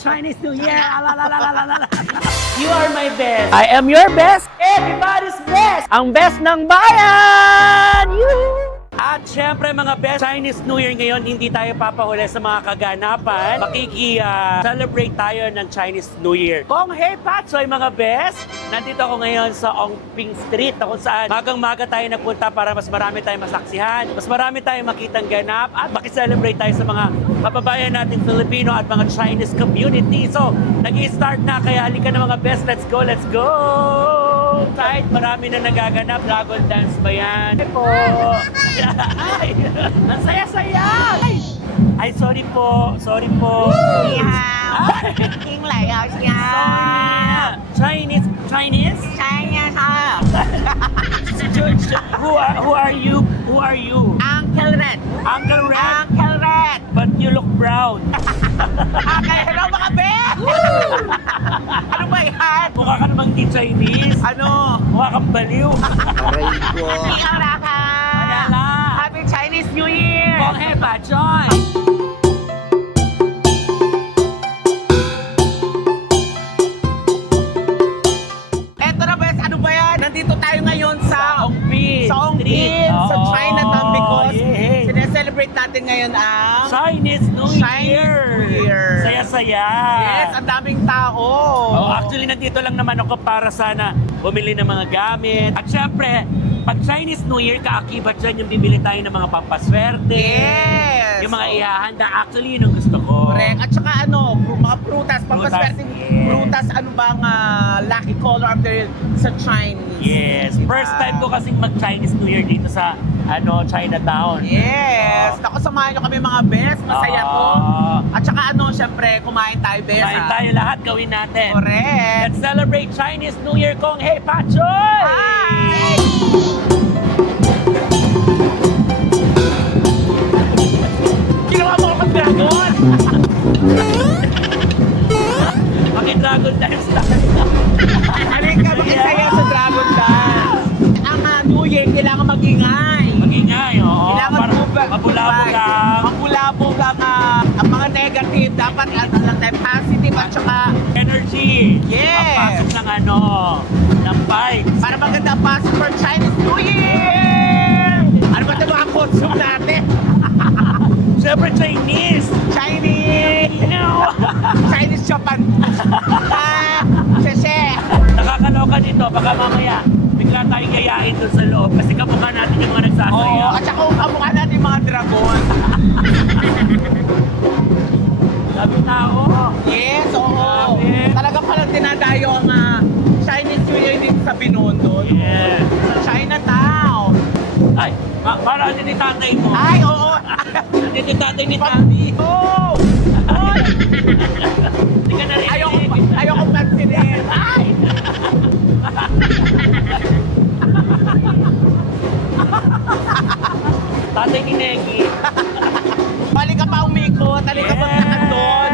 Chinese New Year. You are my best. I am your best. Everybody's best. Ang best ng bayan. At syempre mga best, Chinese New Year ngayon, hindi tayo papahuli sa mga kaganapan. Makiki-celebrate tayo ng Chinese New Year. Kung hey Patsoy mga best, nandito ako ngayon sa Ongping Street na kung saan magang-maga tayo nagpunta para mas marami tayong masaksihan, mas marami tayong makitang ganap at makiselebrate tayo sa mga kababayan nating Filipino at mga Chinese community. So, nag-i-start na kaya halika na mga best, let's go, let's go! Kahit marami na nagaganap, dragon dance ba yan? Po. Ay, ang saya-saya! Ay, sorry po. Sorry po. Ni hao, King Lai hao siya. Chinese? China hao. Who are you? Who are you? Uncle Red. Uncle Red? Uncle Red. But you look brown. Hello mga be! Ano ba yan? Mukha ka namang di Chinese. Ano? Mukha kang baliw. Happy Araka! Madala. Happy Chinese New Year! Kung hey, Pachoy! Eto na bes, ano ba yan? Nandito tayo ngayon sa Ongping Ongping, sa Oo, Chinatown because yeah. sineselebrate natin ngayon ang Chinese New Year! New Year. Saya-saya! Yes, ang daming tao. Oh, actually, nandito lang naman ako para sana bumili ng mga gamit. At syempre, pag Chinese New Year, kaakibat dyan yung bibili tayo ng mga pampaswerte. Yes. Yung mga ihahanda. Actually, yun ang gusto ko. Correct. At saka ano, mga prutas, pampaswerte. yes. Prutas, ano bang lucky color of the sa Chinese? Yes. Diba? First time ko kasing mag-Chinese New Year dito sa Chinatown. Yes. Oh. Ako, samahan nyo kami mga best. Masaya to. At saka ano, syempre, kumain tayo best. Kumain tayo lahat, gawin natin. Correct. Let's celebrate Chinese New Year kong Hey Pachoy! Hi! Ginawa mo akong dragon! Maki-dragon dance tayo. Halika, makisaya sa dragon dance. Ang New Year, kailangan magingay. Magingay, oo. Kailangan Mabulabog ang mabulabog ang mga negative. Dapat lang tayo positive at saka energy. Yes. Ang pasok ng ng vibes. para maganda ang pasok for Chinese New Year! Ano ba ito mga consume natin? Siyempre Chinese. Chinese! Chinese Japan! Sheshe! Nakakaloka dito. Baka mamaya bigla tayong yayain doon sa loob kasi kamukha natin yung mga nagsasaya. Oo, at saka kamukha natin yung mga dragon. Sabi tao. Yes, oo. Grabe. Talaga palang dinadayo ang Chinese New Year dito sa Binondo. Yes. Sa Chinatown. Ay, para din ni tatay mo. Ay, oo. Nandito yung tatay ni Tabi. Oh! Oy! Hindi ka narinig. Ayoko pansinin. Ay! Tatay ni Neki. Balik ka pa umikot. Halika pa doon.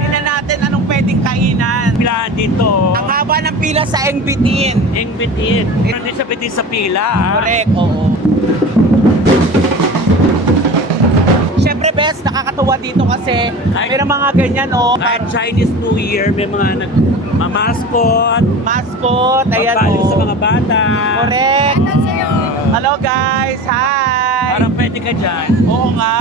Tingnan natin anong pwedeng kainan. Pilahan dito. Ang haba ng pila sa Engbitin. Yung bitin. Hindi siya bitin sa pila. Correct, oo. Siyempre, best, nakakatuwa dito kasi may mga ganyan, oh. Kahit Chinese New Year, may mga nagmamaskot. Mascot, ayan, Magpaalis sa oh. mga bata. Correct. Hello, guys. Hi. Parang pwede ka dyan. Oo nga.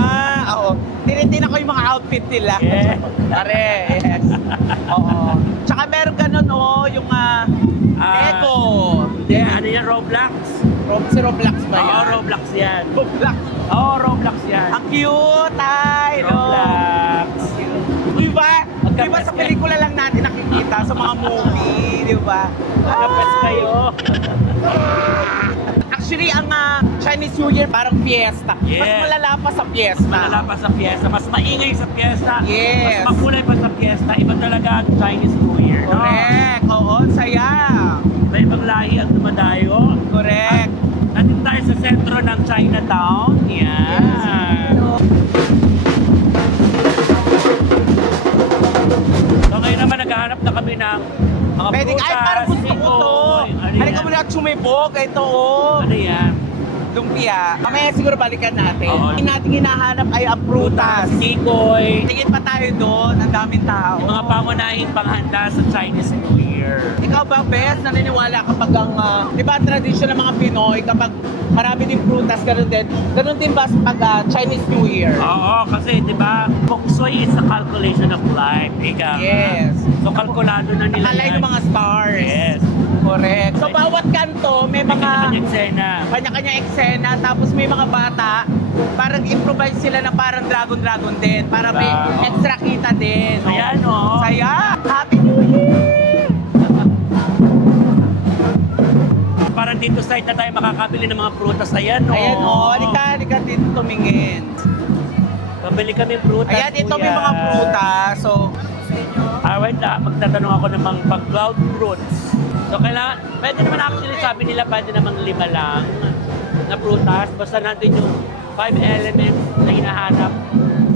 Oo. Tinitingnan ko yung mga outfit nila. Yeah. Pare, yes. Oo. Tsaka meron ganun, oh, yung Lego. Hindi, ano yan, Roblox? Si Roblox ba Oo, yan? Roblox yan. Roblox. Oo, Roblox yan. Ang cute, ay. no? Roblox. Diba? Diba sa pelikula lang natin nakikita sa mga movie, diba? Kapes kayo. Actually, ang Chinese New Year parang fiesta. Mas Yeah. malala pa sa fiesta. Malala pa sa piyesta. Mas maingay sa piyesta. Yes. Mas makulay pa sa piyesta. Iba talaga ang Chinese New Year. No? Correct. Oo, saya. May ibang lahi ang dumadayo. Correct. Nandito tayo sa sentro ng Chinatown. Yan. So ngayon naman naghahanap na kami ng mga Pwede, ay, prutas. parang gusto ko to. Ano Halika yan? mo na sumibog. Ito, oh. Ano yan? lumpia. Mamaya siguro balikan natin. Oo. Yung natin hinahanap ay ang prutas. Tikoy, Tingin pa tayo doon, ang daming tao. yung mga pangunahing panghanda sa Chinese New Year. Ikaw ba, Bes, naniniwala kapag ang, di ba, tradisyon ng mga Pinoy, kapag marami din prutas, ganun din ba pag Chinese New Year? Oo, kasi di ba, Feng Shui is a calculation of life. Ika. Yes. So, kalkulado na nila Nakalay ng mga stars. Yes. Correct. So, bawat kanto, may mga Kanya-kanya eksena. kanya-kanya eksena, tapos may mga bata, parang improvise sila na parang dragon din, para may Diba? extra kita din. So, yan, oh. Saya! Happy New Year! Parang dito side na tayo makakabili ng mga prutas. Ayan, oh. Ayan o, halika dito tumingin. Pabili kami prutas, Ayan, ito may kuya. mga prutas. So, Wait lang. Magtatanong ako ng mga pag-cloud fruits. So, kailangan, pwede naman actually, sabi nila, pwede namang 5 lang na prutas. Basta nandun yung 5 elements na hinahanap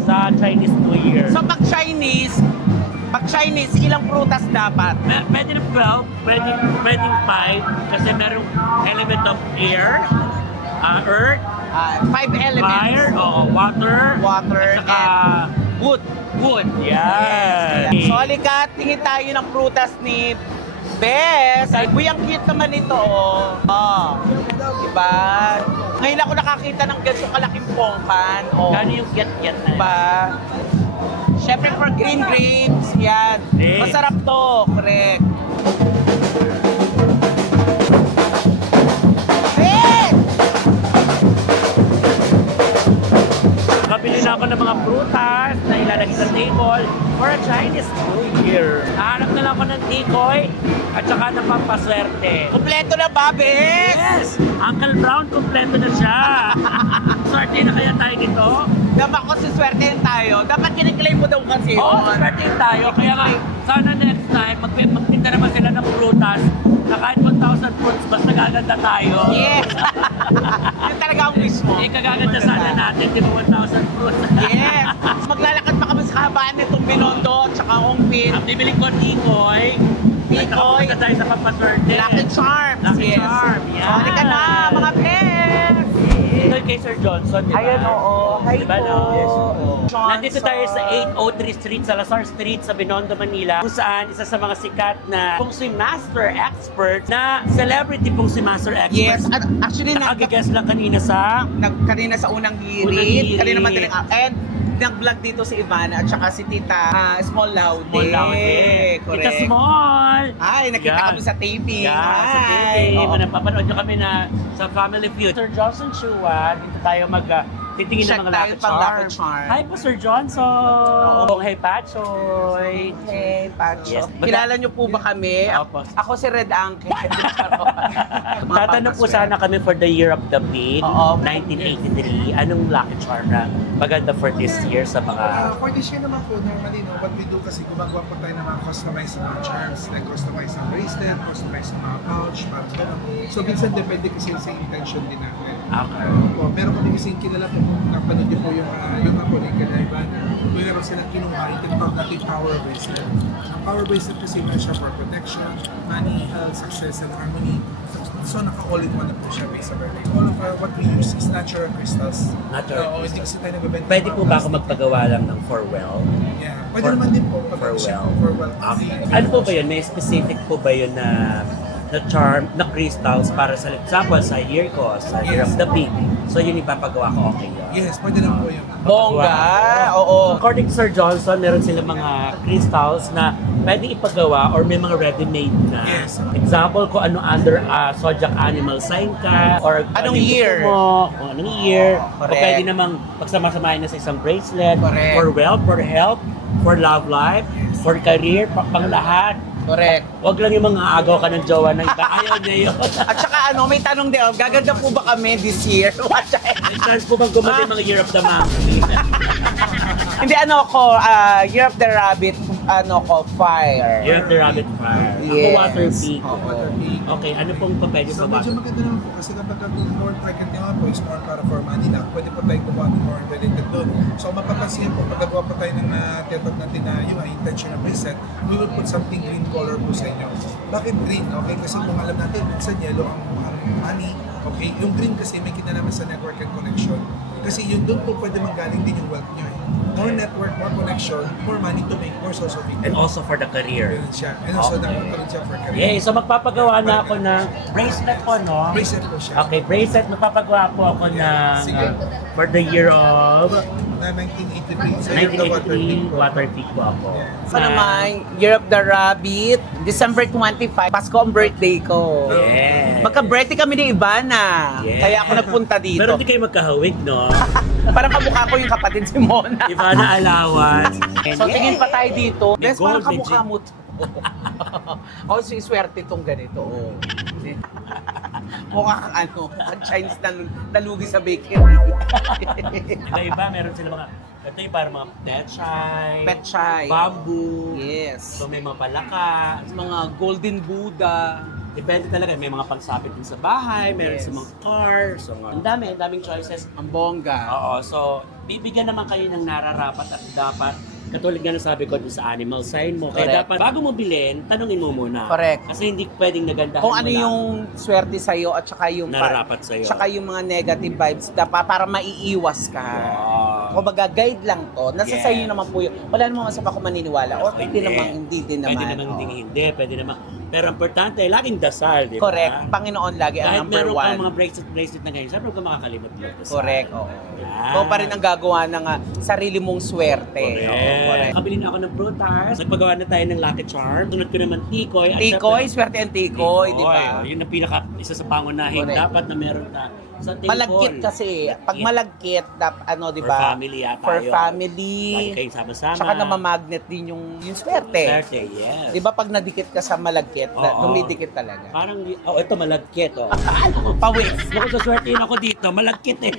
sa Chinese New Year. so pag Chinese, ilang prutas dapat? Pwede na 12, pwede 5, kasi merong element of air, earth, 5 elements. fire, water, Water, at saka Wood. wood. Yeah. So, halika, tingin tayo ng prutas ni Bes. Uy, ang cute naman ito, oh. Oh, diba? Ngayon ako nakakita ng ganito kalaking pongkan. Oh. Gano yung get-get na Diba? Siyempre for green grapes, yan. Yes. Masarap to, correct. Hey! Kabili na ako ng mga prutas na ilalagay sa table for a Chinese New Year. Hanap na lang ako ng tikoy at saka ng pampaswerte. Kompleto na ba, Bes? Yes! Uncle Brown, kompleto na siya. Swerte na kaya tayo dito? Dapat ko si swertein tayo. Dapat kiniklaim mo daw kasi Oo, yun. swerte tayo. Kaya nga, sana next time, magtinda naman sila ng prutas na kahit 1,000 fruits, basta gaganda tayo. Yes! Yun talaga ang wish mo. Eh, kagaganda sana natin, di ba 1,000 fruits? Yes! Maglalakad pa kami sa kahabaan nitong Binondo at saka Ongpin. Ang bibiling ko tikoy. Tikoy. At tayo sa pampaswerte. Lucky Charms. Lucky Yes. Charm, yan. So, halika na, mga Bes! Ito kay Sir Johnson, di ba? Ayun, oo. Hi Di ba, po. no? Yes, oo. Nandito tayo sa 803 Street, Salazar Street sa Binondo, Manila, kung saan isa sa mga sikat na Feng Shui Master Expert na celebrity Feng Shui Master Expert. Yes, actually, Nakag-guest lang kanina sa kanina sa unang Unang hirit. hirit. Kanina madaling and nag-vlog dito si Ivana at saka si Tita Small Laude. Small Laude. Correct. Kita Small! Hi, nakita Yan. kami sa taping. Yeah, sa Hi. TV. Oo. Napapanood nyo kami na sa Family Feud. Sir Johnson Chua, dito tayo titingin Check ng mga tayo Lucky pang Lucky Charms. Charm. Hi po, Sir Johnson! Oo. Hey, Pachoy! Hey, Pacho. Yes. Kilala niyo po ba kami? Opo. Ako si Red Anke. Tatanong po sana kami for the Year of the Pig, Oo. 1983. Anong Lucky Charm na maganda for this year sa mga... For this year naman po, normally, no, what we do kasi gumagawa po tayo ng mga customized na mga charms, like customized na bracelet, customized na mga pouch, parang gano'n. So, minsan depende kasi sa intention din natin. Okay. Po, pero kami kasi kilala po, napanood niyo po yung ako ni Kaya Ivana. Kung meron silang kinuha, itinatawag natin power bracelet. Ang power bracelet kasi meron siya for protection, money, health, success, and harmony. So, naka-all-in-one na po siya basically. All of what we use is natural crystals. Natural Hindi crystals. kasi tayo nagbebenta. Pwede ng po mga ba ako plastic. magpagawa lang ng for well? Yeah. Pwede For- naman din po. for Pag siya well. for well. Okay. Ano po ba yun? May specific po ba yun na charm, na crystals para sa example sa year ko, sa Year of the Pig. So yun ipapagawa ko, okay yun. Yes, pwede na po yun. Bongga! Oo. According to Sir Johnson, meron silang mga crystals na pwede ipagawa or may mga ready-made na. Yes. Example, kung ano under zodiac animal sign ka or Anong ano year? gusto mo, kung anong year. O correct. pwede namang pagsama-samahin na sa isang bracelet. Correct. For wealth, for health, for love life, for career, pang lahat. Correct. Huwag lang yung mga agaw ka ng jowa ng iba. Ayaw niya yun. At saka may tanong din, gaganda po ba kami this year? Watch out. May chance po bang gumating mga Year of the Monkey? Hindi, Year of the Rabbit, Fire. Year of the Rabbit Fire. Ako Yes. Water Peak. Water Peak. Okay, ano pong pwede So pa ba? medyo maganda naman po kasi kapag more pregnant naman po is more para for Manila, pwede po tayo gumawa ng more related doon. So mapapansin po, pag nagawa po tayo ng tinatawag natin na yung intention na preset, we will put something green color po sa inyo. Bakit green? Okay, kasi kung alam natin, minsan yellow ang money, Okay? Yung green kasi may kinalaman sa network and connection. Kasi yun doon po pwede manggaling din yung wealth nyo eh. More network, more connection, more money to make, more source of income. And also for the career. Ganun siya. And also, nakakaroon siya for career. Yay! So magpapagawa na ako ng bracelet ko, no? Bracelet po siya. Okay, bracelet. Magpapagawa po ako ng Sige. for the year of Na 1983. So, yung the water 1983 peak po. Water Peak po ako. Ako naman, Year of the Rabbit, December 25, Pasko ang birthday ko. Yes. Magka-birthday kami ni Ivana. Yes. Kaya ako nagpunta dito. Pero hindi kayo magkahawig, no? Parang kamukha ko yung kapatid si Mona. Ivana Allowance. So tingin pa tayo dito. May Bes, parang gold, may kamukha mo to. Oh, si swerte tong ganito. Oh. Mukha kang ano, ang Chinese na nalugi sa bakery. Iba-iba, meron sila mga, ito yung parang mga petchay, Petchay. bamboo, Yes. so may mga palaka, Mga golden Buddha. depende talaga, may mga pangsapit din sa bahay, meron Yes. sa mga car, so ang daming choices. Ang bongga. Oo, so bibigyan naman kayo ng nararapat at dapat. Katulad nga na sabi ko dun sa animal sign mo. Kaya Correct. dapat, bago mo bilhin, tanungin mo muna. Correct. Kasi hindi pwedeng nagandahan Kung mo ano lang. yung swerte sa'yo at saka yung Nararapat sa'yo. Tsaka yung mga negative vibes dapat para maiiwas ka. Oo. Kumbaga guide lang to. Nasa Yes. sa'yo naman po yun. Wala namang masama kung maniniwala. O pwede Hindi. namang hindi din naman. Pwede namang Oo. hindi, pwede namang. Pero ang importante, laging dasal, di ba? Correct. Panginoon lagi ang Kahit number meron one. kang mga bracelet na ngayon, sabi ko makakalimot mo. Correct. Oo. Yan. Ikaw pa rin ang gagawa ng sarili mong swerte. Oo, Correct. Kabili na ako ng prutas. Nagpagawa na tayo ng Lucky Charm. Sunod ko naman tikoy. At Tikoy, syempre, swerte ang tikoy, di ba? Yun ang isa sa pangunahing Correct. dapat na meron ka sa table. Malagkit kasi. Pag malagkit, di For ba? family yata For yun. family. Lagi kayong sama-sama. Tsaka namamagnet din yung swerte. Swerte, yes. Di ba pag nadikit ka sa malagkit, Oo. dumidikit talaga. Parang, ito malagkit, oh. Pawis. Naku, saswertein ako dito, malagkit eh.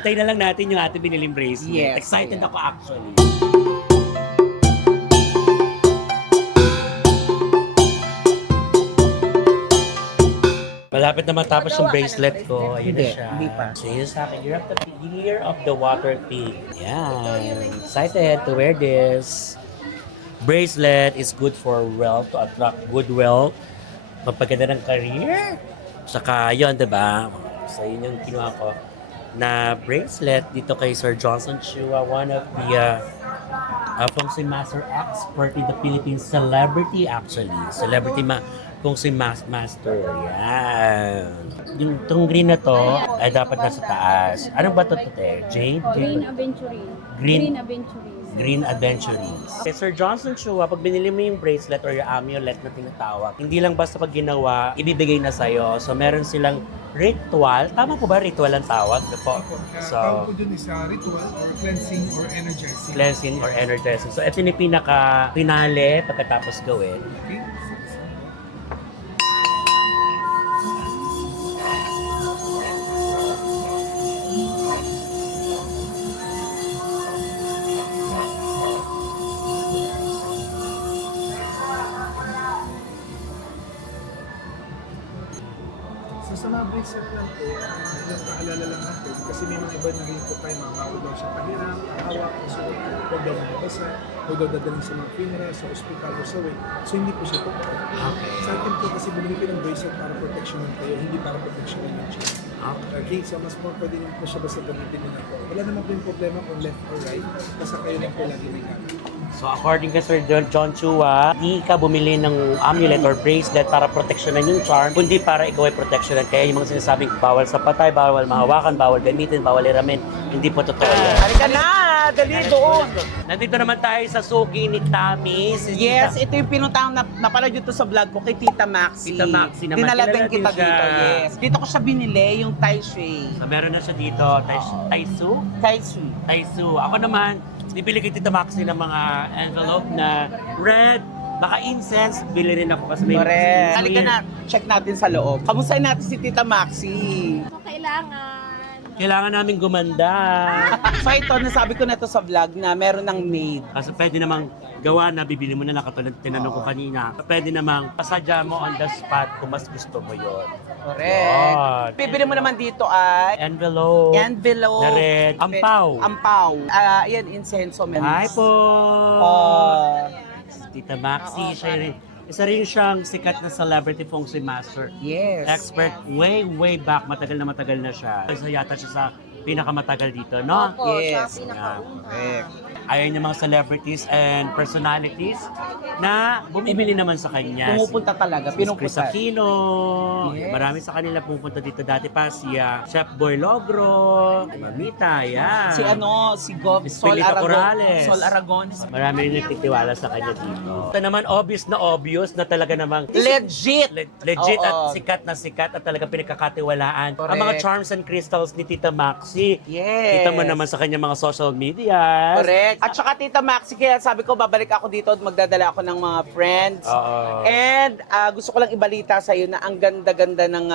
Tayo na lang natin yung ating biniling bracelet. Yes, Excited yes. ako actually. Malapit na matapos yung bracelet ko. Ayun na Hindi, siya. hindi pa. So yun sa akin, year of the water pig. Yan. Excited to wear this. Bracelet is good for wealth, to attract good wealth. Pampaganda ng career. Saka yun, diba? So yun yung kinuha ko na bracelet dito kay Sir Johnson Chua, one of the Feng Master expert in the Philippines, celebrity actually. Feng Master. Yan. Yung itong green na to ay dapat nasa taas. Ano ba ito, te? Jade? Green Aventurine. Green- Green Aventurine. Green Adventurings. Kay Sir Johnson Chua, pag binili mo yung bracelet or yung amulet na tinatawag, hindi lang basta pag ginawa, ibibigay na sa'yo. So, meron silang ritual. Tama po ba ritual ang tawag? Po. Tawag So, ko dun is ritual or cleansing or energizing. cleansing or energizing. So, ito yung pinaka-finale pagkatapos gawin. Okay? So sa mga bracelet lang po, ilang paalala lang natin kasi may mga iba na rin po tayo mga bawal daw siya pahiram, hawak, so huwag daw mabasa, huwag daw dadalhin sa mga funeral, sa ospital o sa way. So hindi po siya po. Sa atin po kasi bumili ko ng bracelet para protection lang kayo, hindi para protection lang yung chain. Okay, so mas more pwede nyo po siya basta gamitin nyo na po. Wala naman po yung problema kung left or right, basta kayo lang po lagi may gamit. So, according kay Sir John Chua, hindi ka bumili ng amulet or bracelet para proteksyonan yung charm, kundi para ikaw ay proteksyonan. Kaya yung mga sinasabing bawal sa patay, bawal mahawakan, bawal gamitin, bawal iramin, hindi po totoo yan. Halika na! Dali doon! Nandito naman tayo sa suki ni Tami. Si Yes, Tita- ito yung pinuntahan na napanood yun to sa vlog ko kay Tita Maxi. Tita Maxi naman. Dinala Kilala din kita din siya. dito, yes. Dito ko siya binili, yung Tai Shui. So, meron na siya dito, Taisu. Tai Shui. Taisu. Ako naman, bibili kay Tita Maxi ng mga envelope na red, baka incense, bili rin ako kasi may Correct. Halika na, check natin sa loob. Kamustahin natin si Tita Maxi. So, kailangan. Kailangan namin gumanda. So ito, nasabi ko na to sa vlog na meron ng maid. Kasi pwede namang gawa na, bibili mo na lang katulad tinanong ko kanina. Pwede namang pasadya mo on the spot kung mas gusto mo yon. Correct. Yun. Bibili mo naman dito ay Envelope. envelope. Na red. Ampaw. Ampaw. Yan, incenso. Hi po! Oh. Tita Maxi, Oo, siya rin. Isa rin siyang sikat na celebrity feng shui master. Yes. Expert way back. Matagal na siya. Isa yata siya sa pinakamatagal dito, no? Opo, Yes. sa pinakauna. Correct. Ayaw niya mga celebrities and personalities na bumibili naman sa kanya. Pumupunta talaga, Si Chris pinupunta. Aquino. Yes. Marami sa kanila pumunta dito dati pa. Si Chef Boy Logro. Mamita, yan. Si Gov Miss Sol Pilita Aragon. Corrales. Sol Aragon. Marami rin nagtitiwala sa kanya dito. Ito naman obvious na talaga namang Legit. legit Oo. at sikat at talaga pinagkakatiwalaan. Correct. Ang mga charms and crystals ni Tita Maxi. Yes. Kita mo naman sa kanya mga social media. Correct. At saka Tita Maxi, kaya sabi ko babalik ako dito at magdadala ako ng mga friends. Oo. And gusto ko lang ibalita sa iyo na ang ganda-ganda ng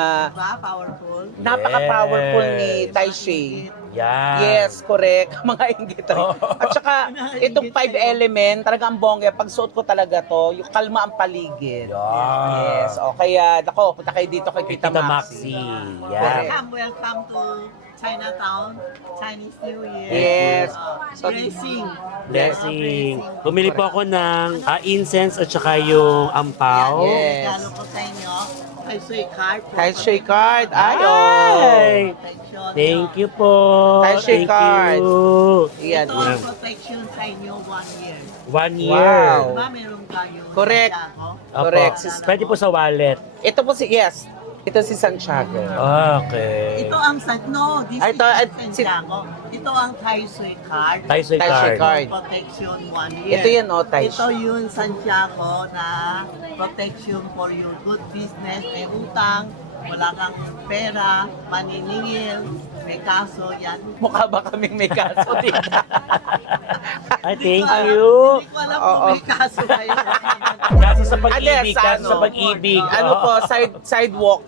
Powerful. napaka-powerful Yes. ni Tai Shi. Yan. Yes, correct. Mga inggit. Oo. At saka itong 5 element, talaga ang bongga. Pag suot ko talaga to, yung kalma ang paligid. Yan. Yes. O kaya, nako, punta kayo dito kay Tita Tita Maxi. Maxi. Correct. Yan. Welcome to Chinatown, Chinese New Year. Yes. So, Blessing. Blessing. Bumili po ako ng incense at saka yung ampaw. Yes. Regalo ko sa inyo. Tai Shui card. Tai Shui card. Ay, oh. Ay! Protection. Thank you po. Tai Shui Thank card. you. Yan. Ito ang protection sa inyo 1 year. 1 year. Wow. Diba meron kayo? Correct. Santiago? Opo. Correct. Pwede po sa wallet. Ito po yes. Ito si Santiago. Okay. Ito ang this Ay, is Santiago. Ito ang Tai Shui card. Tai Shui Tai Shui card. card. Protection 1 year. Ito yan, oh, Tai Ito Shui. yun, Santiago, na protection for your good business. May utang, wala kang pera, paniningil, may kaso, yan. Mukha ba kaming may kaso dito? Ay, thank you. Hindi ko alam Oo. kung may kaso kayo. Kaso sa pag-ibig, Ano, kaso sa pag-ibig. Ano po, sidewalk.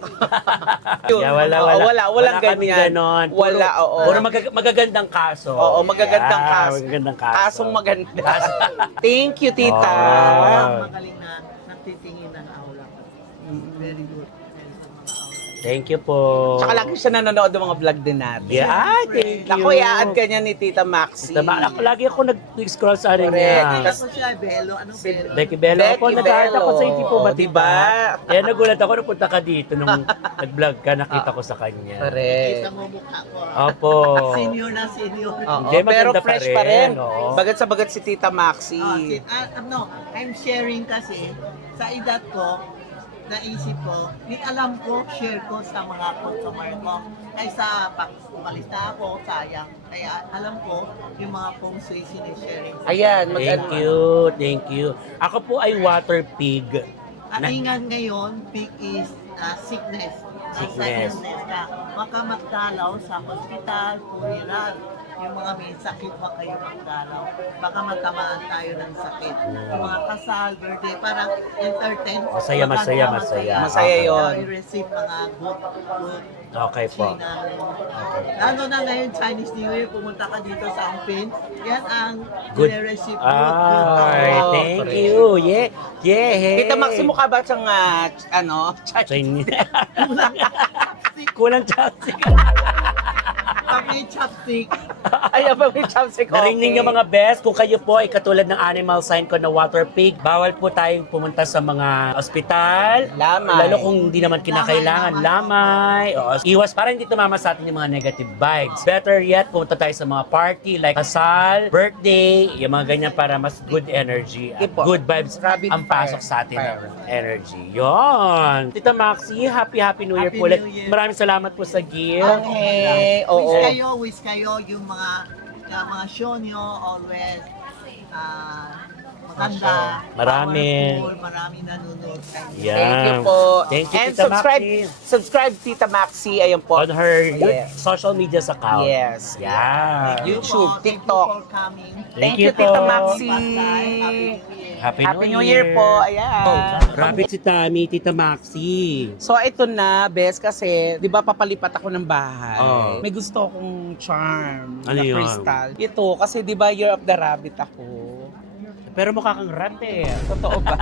Yun. Yeah, wala. Walang kaming ganyan. ganon. Wala, oo. Puro magagandang kaso. Oo, magagandang Yeah, kaso. Magagandang kaso. Kasong maganda. Thank you, tita. Oh. Magaling na nagtitingin ng aula. Very good. Very good mga aula. Thank you po. Tsaka lagi siya nanonood ng mga vlog din natin. Yeah, ay, thank you. Naku, i-add ka niya ni Tita Maxi. Lagi ako nag-scroll sa ano Correct. niya. Ako siya, Belo. Ano Belo? Becky Bello. Becky Ako, nag-heart ako sa hindi po ba, Bello. diba? Diba? Kaya nagulat ako nung punta ka dito nung nag-vlog ka, nakita ko sa kanya. Correct. Kita mo mukha ko. Opo. Senior na senior. Oo, Hindi, pero maganda pa fresh pa rin. rin, oo. Bagat sa bagat si Tita Maxi. I'm sharing kasi sa edad ko, naisip ko, alam ko, share ko sa mga customer ko. Kaysa pag umalis na ako, sayang. Kaya alam ko, yung mga feng shui sinisharing ko. Ayan, Thank you. Ako po ay water pig. Ang ingat ngayon, big is sickness. Sickness. Sickness ka. Baka magdalaw sa hospital, funeral. Yung mga may sakit, baka kayo magdalaw. Baka matamaan tayo ng sakit. Yung mga kasal, birthday, parang entertain. Masaya. Masaya yun. I-receive mga good Okay po. Lalo na ngayon, Chinese New Year, pumunta ka dito sa Ampin. Yan ang Good. i-receive Ay, Oo, thank correct. you. Yeah. Tita Maxi, mukha ba siyang, Chinese. Kulang chopstick. Pag may chopstick, Ayaw ba may chopstick? Narinig niyo mga best, kung kayo po ay katulad ng animal sign ko na water pig, bawal po tayong pumunta sa mga ospital. Lamay. Lalo kung hindi naman kinakailangan. Lamay. O, iwas para hindi tumama sa atin yung mga negative vibes. Better yet, pumunta tayo sa mga party like kasal, birthday, yung mga ganyan para mas good energy at Ipo. good vibes Rapid ang pasok fire. sa atin ng Fire. energy. Yon. Tita Maxi, happy New Year Happy po ulit. New Year. Maraming salamat po sa gift. Okay, oo. wish kayo yung mga show nyo always maganda. Marami. Powerful, marami nanonood sa inyo. Yeah. Thank you po. Thank you, And Tita subscribe Tita Maxi. Ayun po. On her Yes. social media account. Yes. Yeah. Thank you YouTube, po. Thank TikTok. you for coming. Thank you you, Tita po. Maxi. Happy Happy New Year. Happy New Year po. Ayan. Rabbit si Tami, Tita Maxi. So ito na, Bes, kasi 'di ba papalipat ako ng bahay. Oh. May gusto akong charm Ano na yun? crystal. Ito kasi 'di ba Year of the Rabbit ako. Pero mukha kang rat eh. Totoo ba?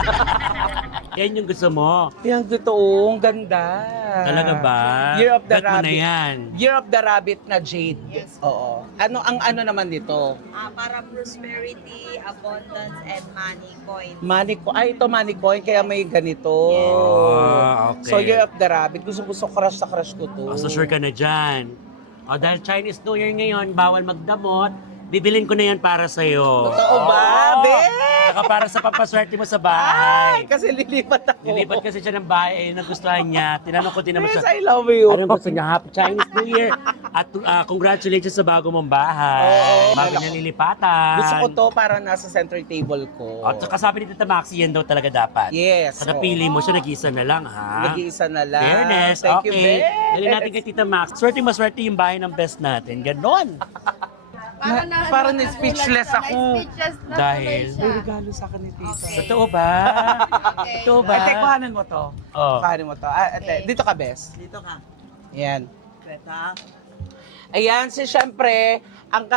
Yan yung gusto mo. Yung totoo, ang ganda. Talaga ba? Year of the Bet mo na Rabbit. yan. Year of the Rabbit na Jade. Oo. Ano ang ano naman dito? Para prosperity, abundance, and money coin. Money coin. Ay, ito money coin, kaya may ganito. Ah, okay. So, Year of the Rabbit. Gusto crush sa crush ko to. Oh, so sure ka na dyan. O dahil Chinese New Year ngayon, bawal magdamot, bibilin ko na yan para sa'yo. Totoo ba, Oo. be? Saka para sa pampaswerte mo sa Ay, bahay. kasi lilipat ako. Nilipat kasi siya ng bahay, nagustuhan niya. Tinanong ko din naman Yes, siya, I love you. anong gusto niya? Happy Chinese New Year. At congratulations sa bago mong bahay. Oo. Bago niya lilipatan. Gusto ko to para nasa center table ko. At saka sabi ni Tita Maxi, yan daw talaga dapat. Yes. Sa napili mo siya, nag-isa na lang, ha? Nag-iisa na lang. Fairness, Thank okay. you, Bes. Dali natin kay Tita Max. Swerte yung bahay ng best natin. Ganon. Parang na-speechless ako. Na-speechless na Dahil? tuloy siya. Regalo sa akin ni Tita. Totoo ba? Okay. Totoo ba? Ate, kuhanin mo to. Oh. Kuhanin mo to. Ate, dito ka, Bes. Dito ka. Yan. Kweta. Ayan, syempre, ang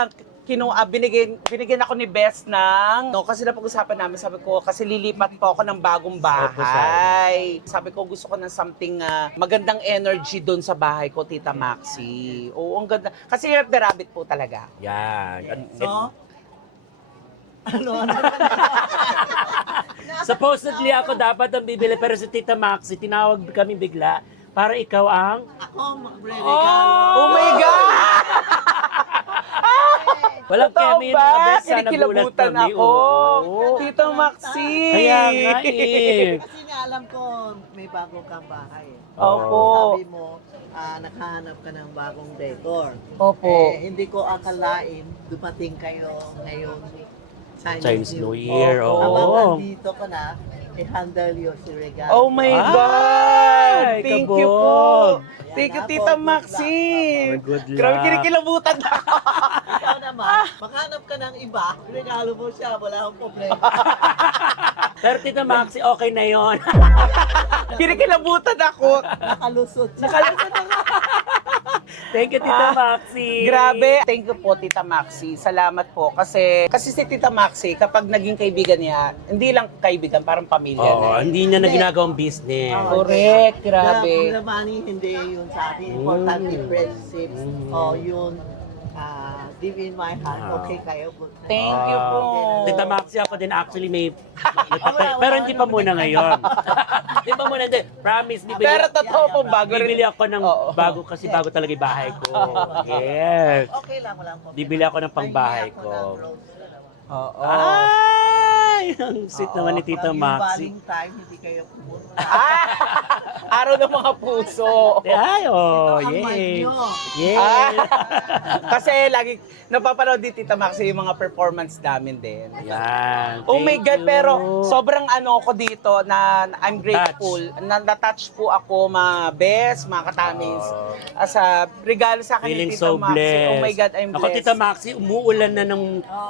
binigyan ako ni Bes ng, kasi napag-usapan namin, sabi ko, kasi lilipat po ako ng bagong bahay. Sabi ko, gusto ko ng something magandang energy doon sa bahay ko, Tita Maxi. Oo, ang ganda. Kasi Year of the Rabbit po talaga. Yan. So, ano? Supposedly ako dapat ang bibili, pero si Tita Maxi, tinawag kami bigla para ikaw ang... Ako, magre-regalo. Oh my God! Walang Totoo kemi ba? mga best, sana gulat Kinikilabutan kami. ako. Oo. Tita Maxi! Kaya nga eh. Kasi nga alam ko, may bago kang bahay. Opo. Sabi mo, nakahanap ka ng bagong decor. Opo. Hindi ko akalain dumating kayo ngayon Chinese New Year, Opo. Habang oo. nandito ka na, i-handle yung si regalo. Oh my Ay, God! Thank you po! kabog. Thank you, Yan, Tita good Maxi! luck. Good luck. Grabe, kinikilabutan na ako. Ikaw naman, makahanap ka ng iba, regalo mo siya, wala akong problema. Pero Tita Maxi, okay na yon. Kinikilabutan ako. Nakalusot siya. Thank you, Tita Maxi. Grabe. Thank you po, Tita Maxi. Salamat po. Kasi si Tita Maxi, kapag naging kaibigan niya, hindi lang kaibigan, parang pamilya Oo, na. hindi niya na ginagawang business. Correct, grabe. The money, hindi yun sa akin. Importante, friendships. O yun, deep in my heart, okay kayo. Thank you po. Tita Maxi, ako din actually may... pero hindi pa muna ngayon. Hindi pa muna, hindi. Promise, bibili. Pero totoo po, bago rin. Bibili ako ng Oo. bago kasi bago talaga yung bahay ko. Yes. Okay lang, wala akong problema. Bibili ako ng pangbahay Ay, hindi ko. ako ng rose na naman. Oo. Ay! Ang sweet naman ni Tita Yung Maxi. Valentine, hindi kayo pumunta. Araw ng mga puso. Ay, oh, Ito ang mic yay. nyo. Yay. Kasi lagi napapanood din Tita Maxi yung mga performance namin din. Yan. Oh my Thank God, you. pero sobrang ano ko dito na I'm grateful. Na-touch po ako, mga best, mga katamings. As a regalo sa akin Feeling ni Tita so Maxi. blessed. Oh my God, I'm Ako, blessed. Tita Maxi, umuulan na ng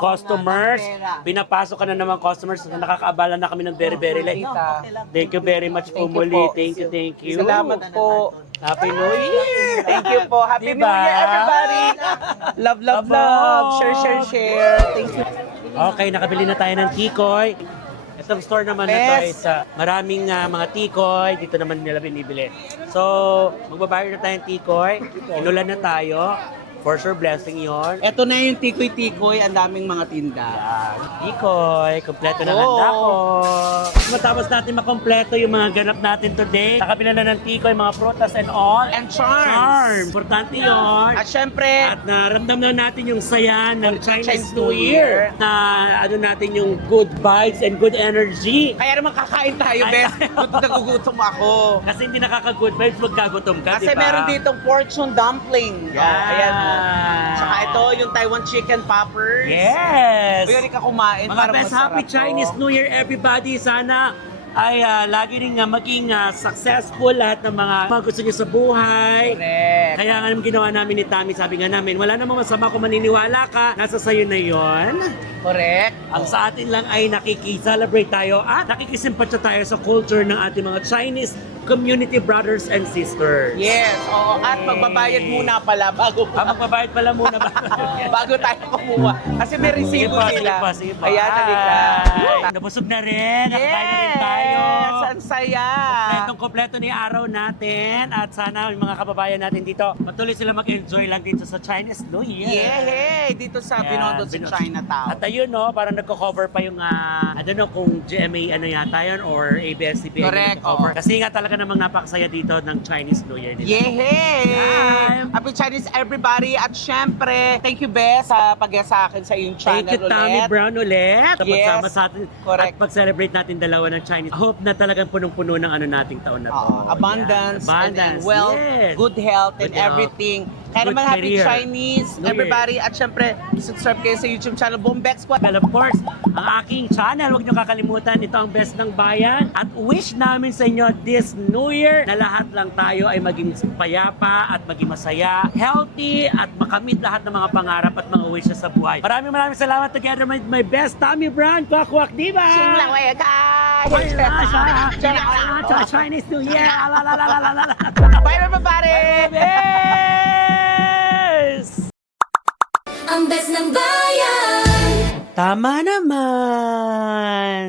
customers. ng pera. Pinapasok ka na naman customers. Nakakaabala na kami ng very, very late. Tita. Okay lang. Thank you very much po Thank you muli. po. Thank you. Salamat po. Happy New Year! Thank you po. Happy Diba? New Year, everybody! Love, love, love. Share, share, share. Thank you. Okay, nakabili na tayo ng tikoy. Itong store naman na to ay Best. sa maraming mga tikoy. Dito naman nila binibili. So, magbabayar na tayo ng tikoy. Inulan na tayo. For sure, blessing yon. Ito na yung tikoy-tikoy. Ang daming mga tinda. Tikoy, kompleto na Oo. handa ko. Matapos natin makompleto yung mga ganap natin today. Nakabila na ng tikoy, mga prutas and all. And charms. Charm. Importante yun. At syempre, At naramdaman natin yung saya ng Chinese Chinese New New Year. Year. Na ano natin yung good vibes and good energy. kaya naman kakain tayo, Ay, best. Nagugutom ako. Kasi hindi nakaka-good vibes, magkagutom ka, Kasi diba? meron ditong fortune dumpling. Yan. Oh, ayan. Tsaka ito, yung Taiwan chicken poppers. Yes! Pwede ka kumain Mga para best, masarap happy to. Chinese New Year everybody. Sana ay lagi rin maging successful lahat ng mga gusto niyo sa buhay. Correct. Kaya nga naman ginawa namin ni Tami, sabi nga namin, wala namang masama kung maniniwala ka, nasa sayo na yon. Correct. Ang sa atin lang ay nakiki-celebrate tayo at nakikisimpatya tayo sa culture ng ating mga Chinese community brothers and sisters. Yes, oo. At magbabayad muna pala bago Magbabayad pala muna ba? bago tayo kumuha. Kasi may resibo sila. Sige pa. Ayan, halika. Nabusog na rin. Nakakain na rin tayo. Yes, ang saya. Kompleto ni araw natin. At sana yung mga kababayan natin dito, patuloy sila mag-enjoy lang dito sa Chinese New Year. Yeah, dito sa Ayan, Binondo sa Chinatown. At ayun, no, parang nagko-cover pa yung, I don't know kung GMA ano yata yun or ABS-CBN yung Correct, nagko-cover. oo. Kasi nga talaga namang napakasaya dito ng Chinese New Year nila. Yeah! Happy Chinese everybody! At syempre, thank you, Bes, sa pag-guest sa akin sa iyong channel Thank you, Tommy ulit. Brown ulit. Sa Yes, pagsama sa atin correct. at pag-celebrate natin dalawa ng Chinese. I hope na talagang punong-puno ng ano nating taon na to. Abundance, Yan. and wealth, yes. good health, and Good health. everything. Kaya Good naman happy career. Chinese, New Year. everybody. At syempre, subscribe kayo sa YouTube channel, Bombex Squad. Well, of course, ang aking channel, huwag niyo kakalimutan, ito ang Best ng Bayan. At wish namin sa inyo this New Year na lahat lang tayo ay maging payapa at maging masaya, healthy at makamit lahat ng mga pangarap at mga wishes sa buhay. Maraming salamat together with my best Tommy Brown, Kwakwak Diba! Sing lang, guys! Chinese New Year! Bye, everybody! Yes! Ang best ng bayan. Tama naman!